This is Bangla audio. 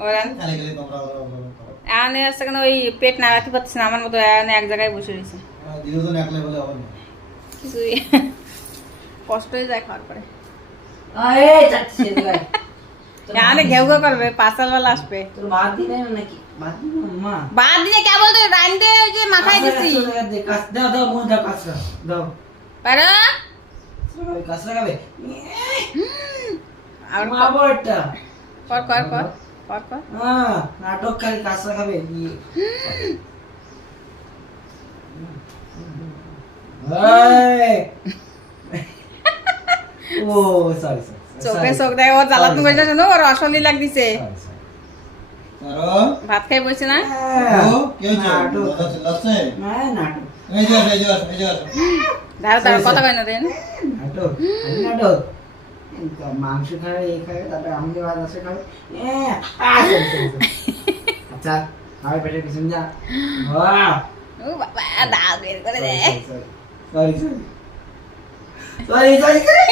ওরা আসছে কেন ওই পেট নাড়াতে পারছে না আমার মতো এক জায়গায় বসে রয়েছে কিছুই কষ্ট হয়ে যায় খাওয়ার পরে ঘেউ ঘেউ করবে পাঁচাল বেলা আসবে বাদ দিয়ে কেবল তো রাইন্দে ওই যে মাথায় দিছি পারো আর কর কর কর কর কর নাটক খালি কাঁচরা খাবে ও সরি সরি চোখে চোখ দেয় ও জ্বালাতন করেছে শোনো ওর অসলি লাগতেছে ভাত খাই বলছে না দাঁড়া দাঁড়া কথা কয় না রে মাংস খাবে এই খাবে তারপরে আমাকে ভাত আছে খাবে আচ্ছা খাবে পেটের পিছন যা ও বাবা দাও বের করে দে সরি সরি সরি সরি